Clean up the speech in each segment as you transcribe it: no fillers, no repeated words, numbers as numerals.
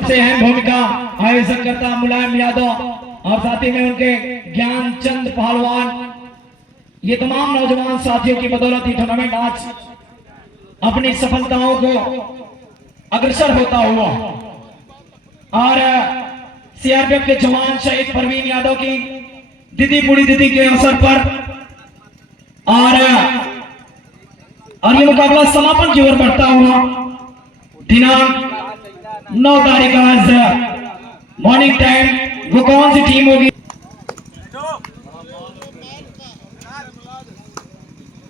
सबसे अहम भूमिका आयोजन करता मुलायम यादव और साथ ही में उनके ज्ञानचंद पहलवान। ये तमाम नौजवान साथियों की बदौलत ही टूर्नामेंट आज अपनी सफलताओं को अग्रसर होता हुआ और सीआरपीएफ के जवान शहीद परवीन यादव की दीदी बूढ़ी दीदी के अवसर पर और ये मुकाबला समापन की ओर बढ़ता हुआ दिनांक 9 तारीख आज मॉर्निंग टाइम वो कौन सी टीम होगी?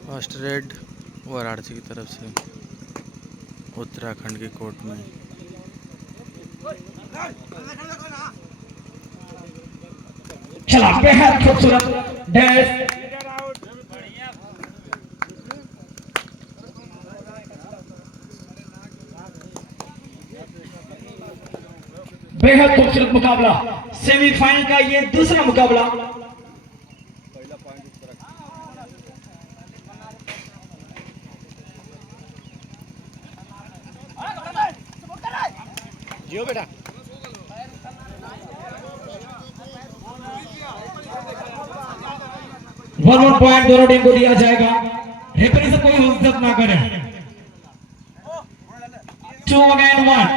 फर्स्ट रेड वाराणसी की तरफ से उत्तराखंड के कोर्ट में चला बेहद खूबसूरत डैश बेहद खूबसूरत मुकाबला। सेमीफाइनल का ये दूसरा मुकाबला जियो बेटा। वन पॉइंट दोनों टीम को दिया जाएगा। रेफरी से कोई हुज्जत ना करे। 2 again 1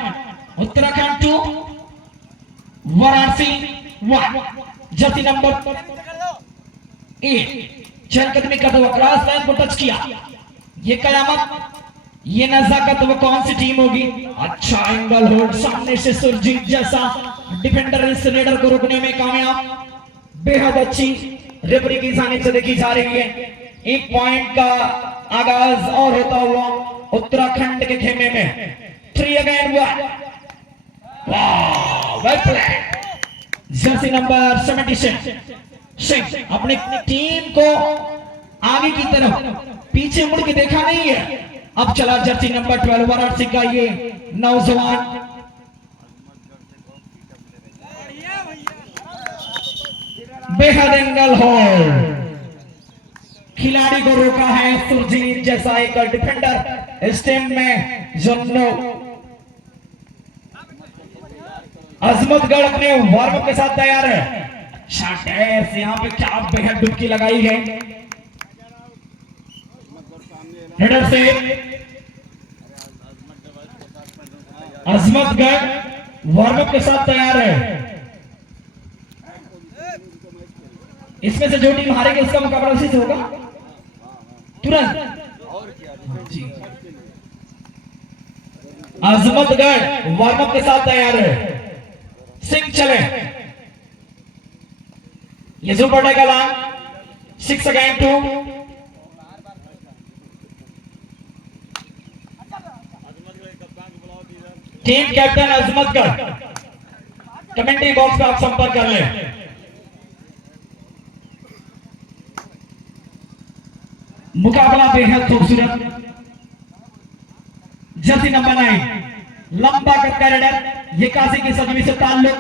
Uttarakhand 2 Varanasi 1। Jersey number 8 चलकदमी करते हुए क्रॉस लाइन को टच किया। ये कयामत ये नजाकत वो कौन सी टीम होगी? अच्छा एंगल होल्ड सामने से सुरजीत जैसा डिफेंडर इस रेडर को रोकने में कामयाब। बेहद अच्छी रेफरी की जानिब से देखी जा रही है। 1 पॉइंट का आगाज और होता हुआ उत्तराखंड के खेमे में। 3 again 1 well played. Jersey number 76 Singh अपनी टीम को आगे की तरफ पीछे मुड़ के देखा नहीं है। अब चला जर्सी नंबर 12 वाराणसी का ये नौजवान। बेहद एंगल होल्ड खिलाड़ी को रोका है सुरजीत जैसा एक डिफेंडर इस टीम में जो अजमतगढ़ अपने वार्म के साथ तैयार है। अच्छा यहाँ पे क्या बेहद डुबकी लगाई है हेडर से। अजमतगढ़ वार्म के साथ तैयार है। इसमें से जो टीम हारेगी उसका मुकाबला उसी से होगा तुरंत। अजमतगढ़ वार्म के साथ तैयार है। सिंह चले ये super tackle 6 again 2 team captain Ajmatgarh commentary box में आप संपर्क कर लें। मुकाबला बेहद खूबसूरत। जर्सी नंबर 9 लंबा कद का रेडर ये काशी की सजवी से ताल्लुक।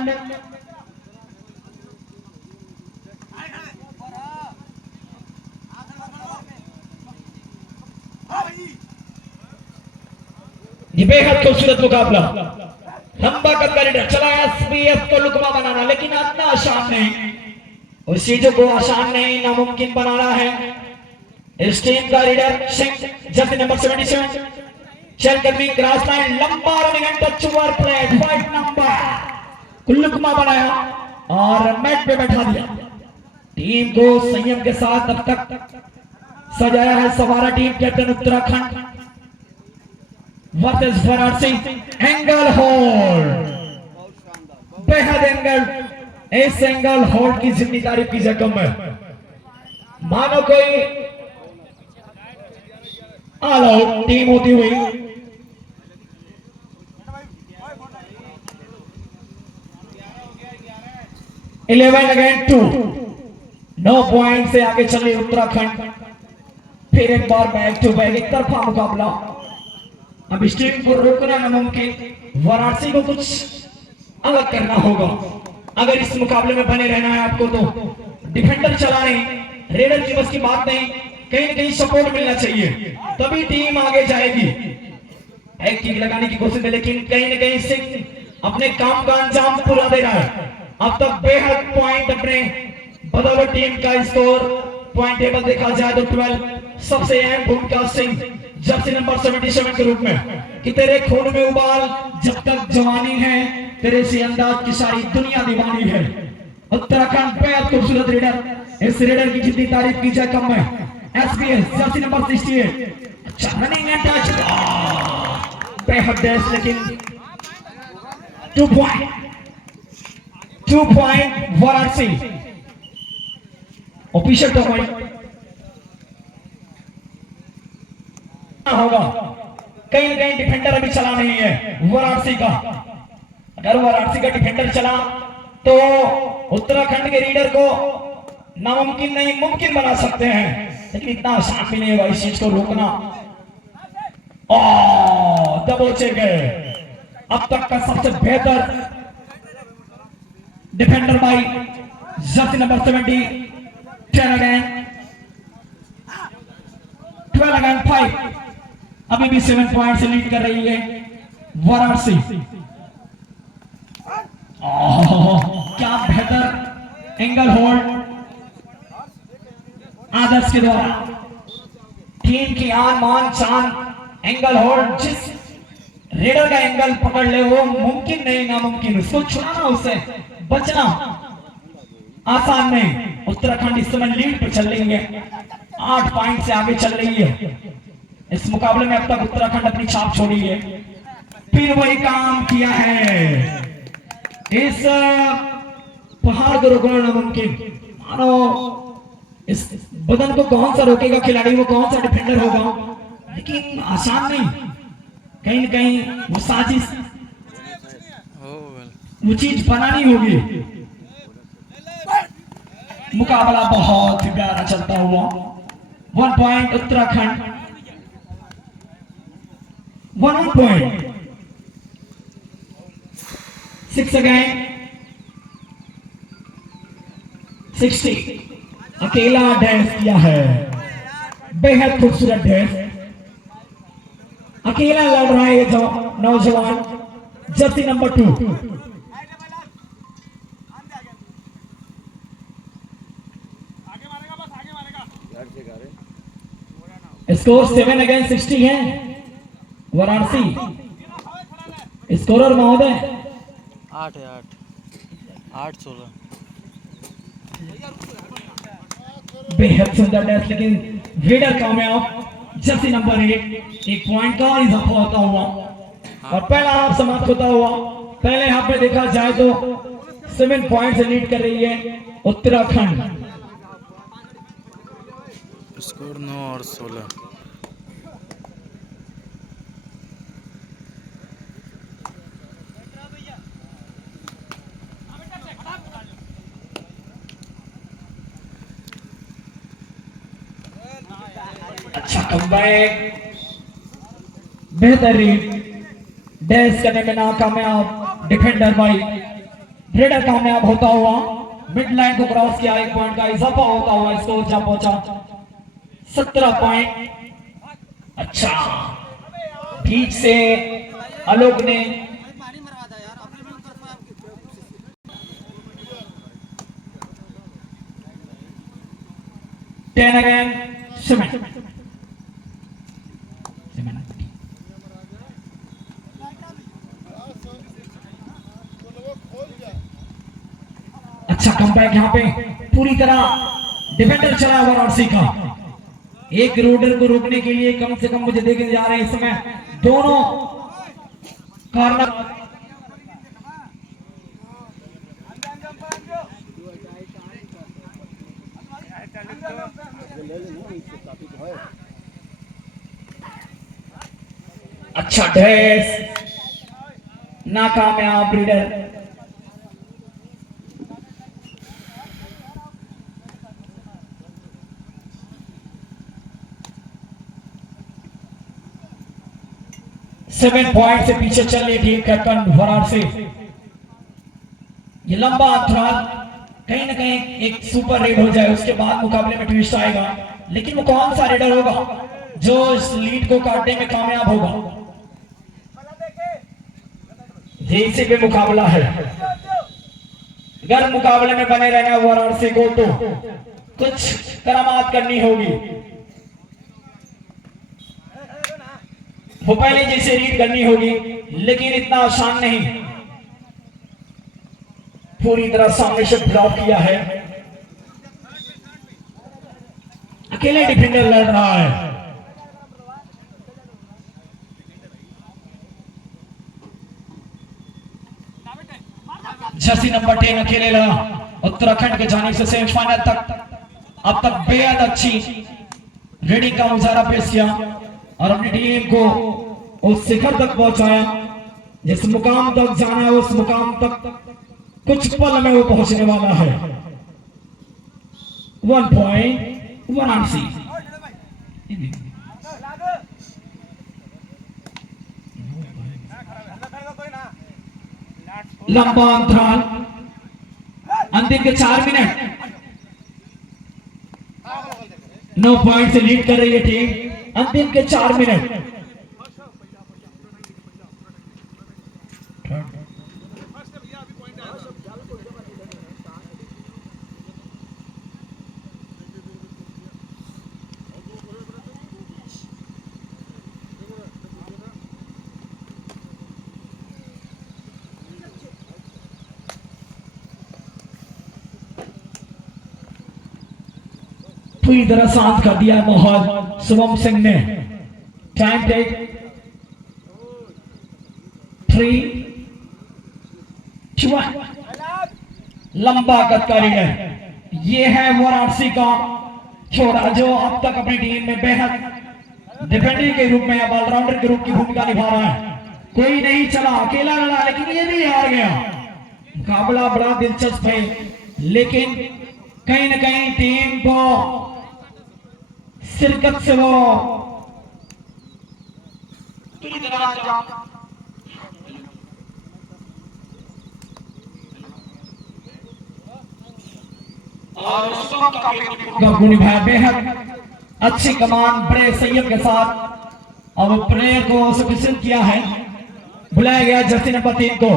ये बेहद खूबसूरत मुकाबला। लंबा कद का रेडर चला एसपीएफ को लुकमा बनाना, लेकिन इतना आसान नहीं। उस चीजों को आसान नहीं नामुमकिन बनाना है। इस टीम का रीडर सिंह जर्सी नंबर 77 चलकदमी क्रॉस लाइन लंबा running and touch over plate 5 number लुकमा बनाया और मैट पे बैठा दिया। टीम को संयम के साथ अब तक सजाया है सवारा team captain Uttarakhand versus Varanasi. Angle hold बेहद एंगल। इस एंगल होल्ड की जिम्मेदारी की जगह में मानो कोई ऑल आउट टीम होती हुई। इलेवन अगेन 2 9 पॉइंट से आगे चले उत्तराखंड। फिर एक बार बैक टू बैक एक तरफा मुकाबला। अब इस टीम को रोकना नामुमकिन। वाराणसी को कुछ अलग करना होगा अगर इस मुकाबले में बने रहना है आपको। तो डिफेंडर चलाने रेडर की बस की बात नहीं, कहीं ना कहीं सपोर्ट मिलना चाहिए तभी टीम आगे जाएगी। एक किक लगाने की कोशिश है लेकिन कहीं ना कहीं सिंह अपने काम का अंजाम पूरा दे रहा है। अब तक बेहद पॉइंट अपने बदौलत टीम का स्कोर पॉइंट टेबल देखा जाए तो 12 सबसे अहम भूमिका सिंह जर्सी नंबर 77 के रूप में कि तेरे खून में उबाल जब तक जवानी है, तेरे से अंदाज की सारी दुनिया दीवानी है। उत्तराखंड बेहद खूबसूरत रेडर, इस रेडर की जितनी तारीफ की जाए कम है। एसबीएस जर्सी नंबर 68 अच्छा रनिंग एंड टच बेहद डेस, लेकिन 2 पॉइंट वाराणसी ऑफिशियल पॉइंट होगा। कहीं ना कहीं डिफेंडर अभी चला नहीं है वाराणसी का। अगर वाराणसी का डिफेंडर चला तो उत्तराखंड के रीडर को नामुमकिन नहीं मुमकिन बना सकते हैं, लेकिन इतना आसान भी नहीं होगा इस चीज को रोकना। दबोचे गए। अब तक का सबसे बेहतर defender by Jersey number 70 10 again 12 again 5 अभी भी 7 पॉइंट से लीड कर रही है वाराणसी। क्या बेहतर एंगल होल्ड आदर्श के द्वारा। टीम की आन मान शान एंगल होल्ड, जिस रेडर का एंगल पकड़ ले वो मुमकिन नहीं नामुमकिन, उसको छुड़ाना, उससे बचना आसान नहीं। उत्तराखंड इस समय लीड पर चल रही है, 8 पॉइंट से आगे चल रही है। इस मुकाबले में अब तक उत्तराखंड अपनी छाप छोड़ी है, फिर वही काम किया है। इस पहाड़ को रोकना नामुमकिन। मानो इस बदन को कौन सा रोकेगा खिलाड़ी, वो कौन सा डिफेंडर होगा, लेकिन आसान नहीं। कहीं न कहीं वो साजिश, वो चीज बनानी होगी। मुकाबला बहुत ही प्यारा चलता हुआ। 1 पॉइंट उत्तराखंड, 1 पॉइंट 6 अगेन 60। अकेला डैश किया है, बेहद खूबसूरत डैश। अकेला लड़ रहा है ये नौजवान जर्सी नंबर 2। स्कोर 7 अगेन 60 है वाराणसी। स्कोरर महोदय 8 है 8-16। बेहद सुंदर डैश, लेकिन रीडर कामयाब जर्सी नंबर 1 पॉइंट का इजाफा होता हुआ और पहला हाफ समाप्त होता हुआ। पहले हाफ में देखा जाए तो 7 पॉइंट से लीड कर रही है उत्तराखंड। स्कोर 9 और 16। अच्छा कमबैक, बेहतरीन डैश करने में नाकामयाब डिफेंडर भाई। रेडर कामयाब होता हुआ मिड लाइन को क्रॉस किया, 1 पॉइंट का इजाफा होता हुआ स्कोर जा पहुंचा 17 पॉइंट। अच्छा ठीक से आलोक ने टेन अगेन 7। अच्छा कमबैक यहाँ पे पूरी तरह डिफेंडर चला वाराणसी का। एक रोडर को रोकने के लिए कम से कम मुझे देखे जा रहे हैं इस समय दोनों कॉर्नर। अच्छा ड्रेस नाकामयाब रीडर। सेवन पॉइंट से पीछे चल रही टीम कैप्टन वाराणसी। ये लंबा अंतराल कहीं ना कहीं एक सुपर रेड हो जाए, उसके बाद मुकाबले में ट्विस्ट आएगा, लेकिन वो कौन सा रेडर होगा जो इस लीड को काटने में कामयाब होगा। जेसी पे मुकाबला है। अगर मुकाबले में बने रहना वाराणसी को तो कुछ करामात करनी होगी। वो पहले जैसे रीड करनी होगी, लेकिन इतना आसान नहीं। पूरी तरह सामने से ब्लॉक किया है, अकेले डिफेंडर लड़ रहा है। जर्सी नंबर 10 अकेले लड़ा। उत्तराखंड के जाने से सेमीफाइनल तक अब तक बेहद अच्छी रेडिंग का मुजाहरा पेश किया और अपनी टीम को उस शिखर तक पहुंचाया जिस मुकाम तक जाना है। उस मुकाम तक कुछ पल में वो पहुंचने वाला है। 1 पॉइंट वाराणसी। लंबा अंतराल, अंतिम के 4 मिनट। 9 पॉइंट से लीड कर रही है टीम। अंतिम के 4 मिनट। पूरी तरह शांत कर दिया माहौल शुभम सिंह ने। Time take 3, 2, 1। लंबा कद का रीडर ये है वाराणसी का छोरा जो अब तक अपनी टीम में बेहद डिफेंडर के रूप में या ऑलराउंडर के रूप की भूमिका निभा रहा है। कोई नहीं चला, अकेला लड़ा, लेकिन ये भी हार गया। मुकाबला बड़ा दिलचस्प है, लेकिन कहीं ना कहीं टीम को शिरकत से वो निभाया बेहद अच्छी कमान बड़े संयम के साथ और प्लेयर को सफिशिएंट किया है। बुलाया गया जर्सी नंबर 3 को।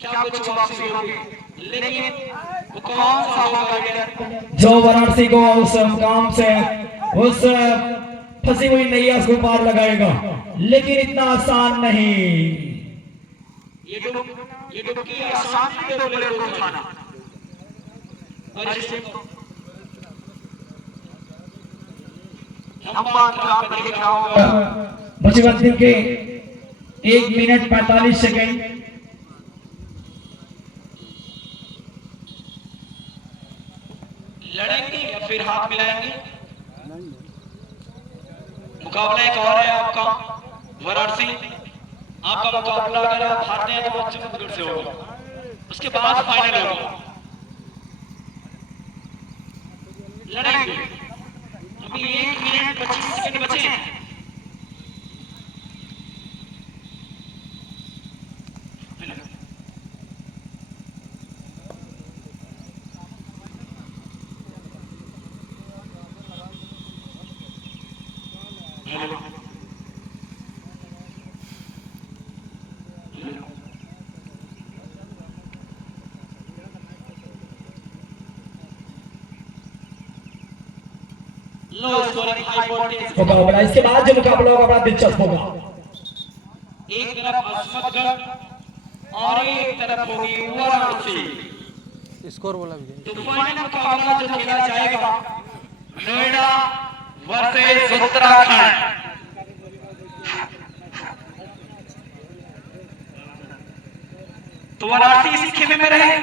क्या कुछ वापसी होगी, लेकिन कौन सा होगा जो वाराणसी को उस मुकाम से उस फंसी हुई नैया को पार लगाएगा, लेकिन इतना आसान नहीं। ये डुबकी आसान नहीं तो प्लेयर को उठाना। बचे के 1 मिनट 45 सेकेंड। लड़ेंगे या फिर हाथ मिलाएंगे? मुकाबला एक और है आपका वाराणसी। आपका मुकाबला अगर आप हारते हैं तो छत्तीसगढ़ से होगा, उसके बाद फाइनल होगा। लड़ेंगे। अभी 1 मिनट 25 सेकंड बचे हैं। मुकाबला इसके बाद जो मुकाबला होगा बड़ा दिलचस्प होगा। एक तरफ अहमदगढ़ और एक तरफ होगी वाराणसी। स्कोर बोला भी तो फाइनल मुकाबला जो खेला जाएगा नोएडा वर्सेस उत्तराखंड। तो वाराणसी इसी खेमे में रहे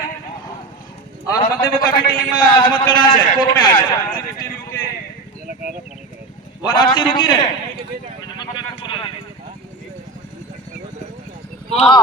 और मध्य मुकाबला टीम अहमदगढ़ आ जाए, कोर्ट में आ जाए। वाराणसी रुकी रहे। हाँ